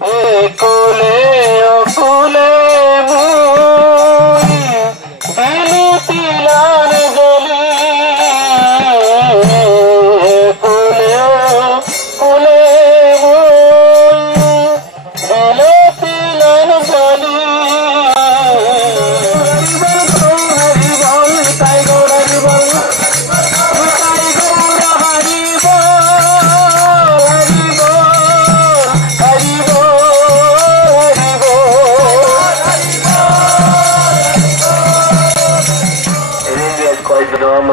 ekule okule mui dilu tilan goli ekule okule mui dilu tilan goli hari bol tai gora hari bol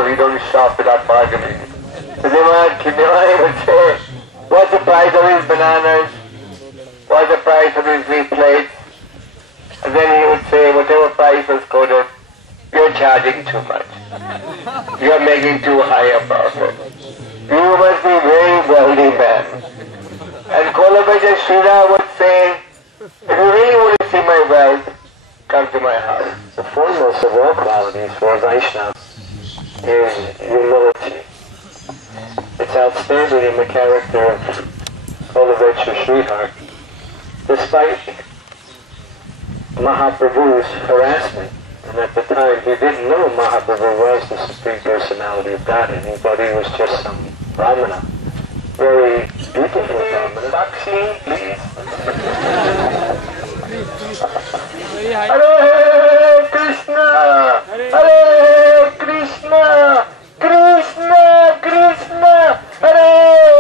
we don't shop without bargaining. So they would say, what's the price of these bananas? What's the price of these wheat plates? And then he would say, whatever price was quoted, you're charging too much. You're making too high a profit. You must be a very wealthy man. And Kolabaja Srida would say, if you really want to see my wealth, come to my house. The foremost of all qualities for a Vaishnava is humility. It's outstanding in the character of Kolavecha Srihar. Despite Mahaprabhu's harassment, and at the time he didn't know Mahaprabhu was the Supreme Personality of Godhead. He thought he was just some Brahmana. Very beautiful Brahmana. Sakshi, please. Hare Krishna! Hare Krishna! Krishna Krishna! Hare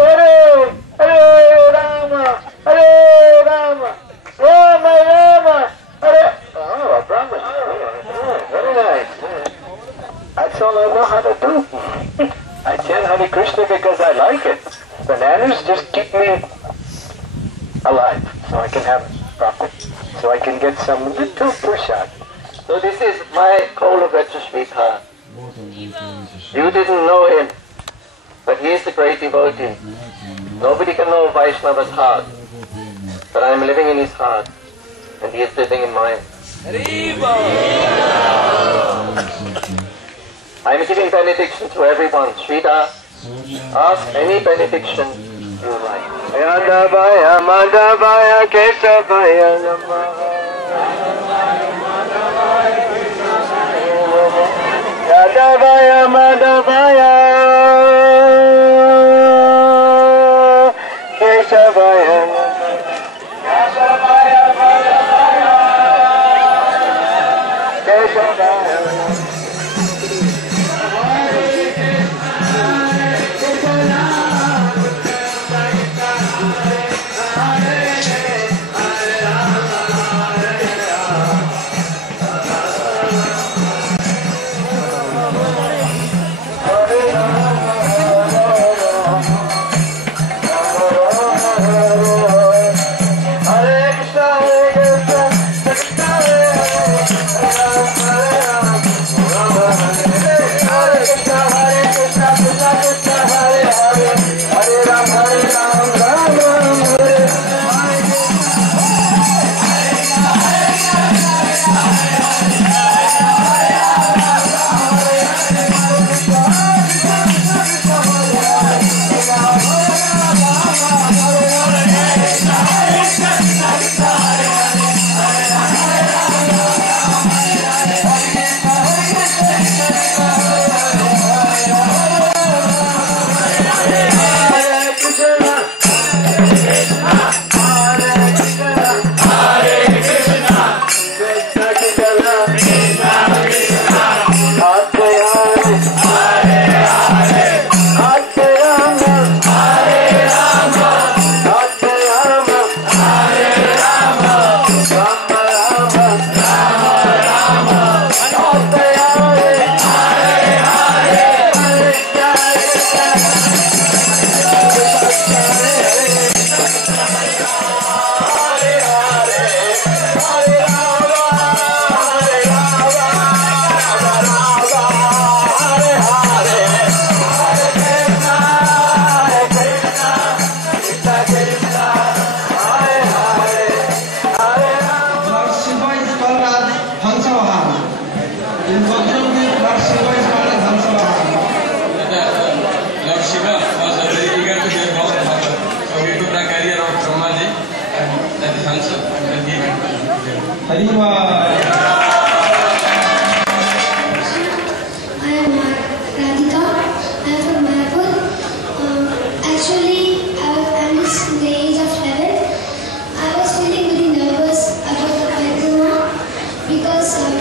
Hare! Hare Rama! Hare Rama! Rama Rama! Hare... Oh, Brahman. Oh, very nice. That's all I know how to do. I chant Hare Krishna because I like it. Bananas just keep me alive, so I can have profit. So I can get some little prasad. So this is my Kolavecha Srihar. You didn't know him, but he is the great devotee. Nobody can know Vaishnava's heart, but I am living in his heart, and he is living in mine. I am giving benediction to everyone. Srida, ask any benediction you like. Yadavaya Madhavaya Keshavaya Namaha. Yadavaya Madhavaya Keshavaya Namaha. Yadavaya Madhavaya Keshavaya Namaha. Hariwa. I am Radhika. I am from Mayapur. Actually, I'm just in the age of 11. I was feeling very nervous about the Parikramma because